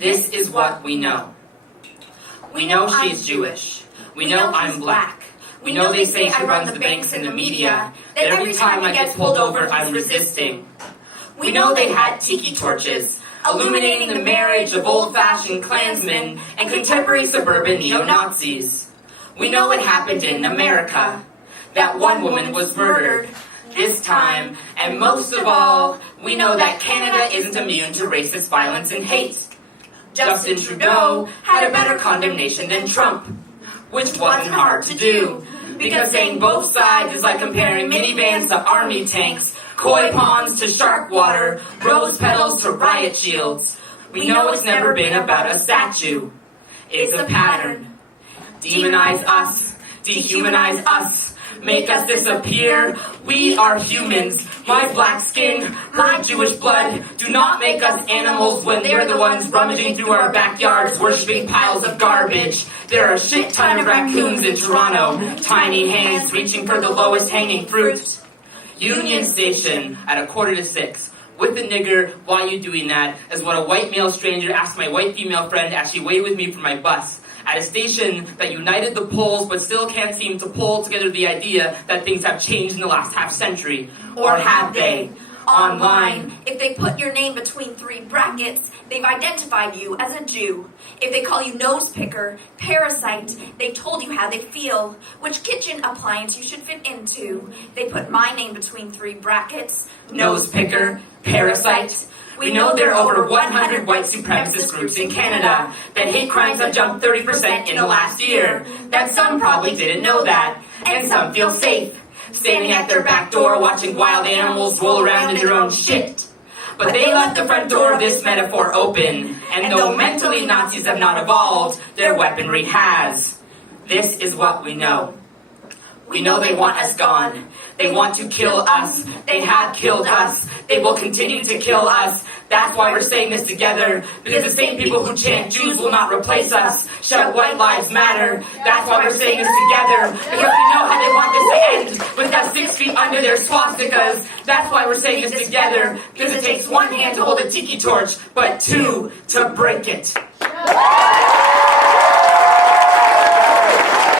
This is what we know. We know she's Jewish. We know I'm black. We know they say I run the banks and the media, that every time I get pulled over I'm resisting. We know they had tiki torches, illuminating the marriage of old-fashioned Klansmen and contemporary suburban neo-Nazis. We know it happened in America, that one woman was murdered this time, and most of all, we know that Canada isn't immune to racist violence and hate. Justin Trudeau had a better condemnation than Trump, which wasn't hard to do, because saying both sides is like comparing minivans to army tanks, koi ponds to shark water, rose petals to riot shields. We know it's never been about a statue. It's a pattern. Demonize us, dehumanize us, make us disappear. We are humans. My black skin, her Jewish blood, do not make us animals when they're the ones rummaging through our backyards, worshipping piles of garbage. There are a shit ton of raccoons in Toronto, tiny hands reaching for the lowest hanging fruit. Union Station at 5:45. With the nigger, why you doing that? Is what a white male stranger asked my white female friend as she waited with me for my bus. At a station that united the poles but still can't seem to pull together the idea that things have changed in the last half century. Or have they? Online, if they put your name between 3 brackets, they've identified you as a Jew. If they call you nose picker, parasite, they told you how they feel, which kitchen appliance you should fit into. They put my name between 3 brackets, nose picker, parasite. We know there are over 100 white supremacist groups in Canada, that hate crimes have jumped 30% in the last year, that some probably didn't know that, and some feel safe, standing at their back door watching wild animals roll around in their own shit. But they left the front door of this metaphor open, and though mentally Nazis have not evolved, their weaponry has. This is what we know. We know they want us gone. They want to kill us. They have killed us. They will continue to kill us. That's why we're saying this together, because the same people who chant Jews will not replace us shout white lives matter. That's why we're saying this together, because we know how they want this to end, with us 6 feet under their swastikas. That's why we're saying this together, because it takes one hand to hold a tiki torch, but 2 to break it.